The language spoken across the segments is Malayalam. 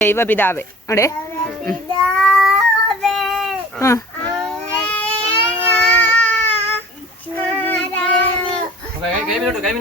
ദൈവപിതാവേ. അവിടെ? കൈമിനോട്ട് കൈ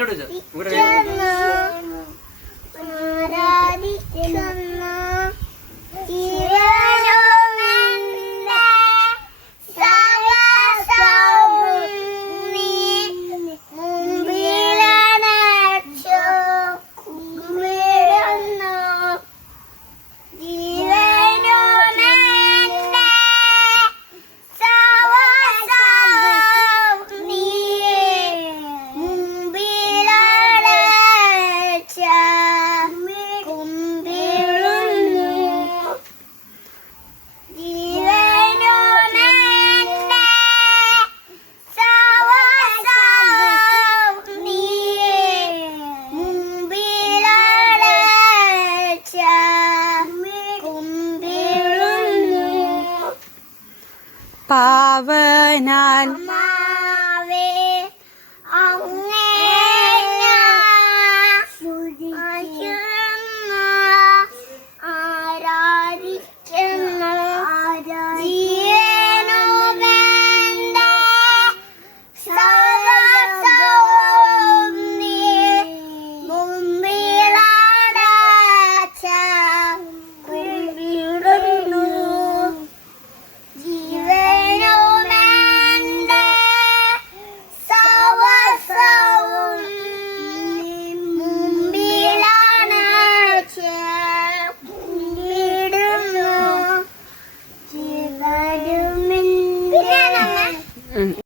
പാവനാൽ അമ്മാവേ ആരുമെന്ന്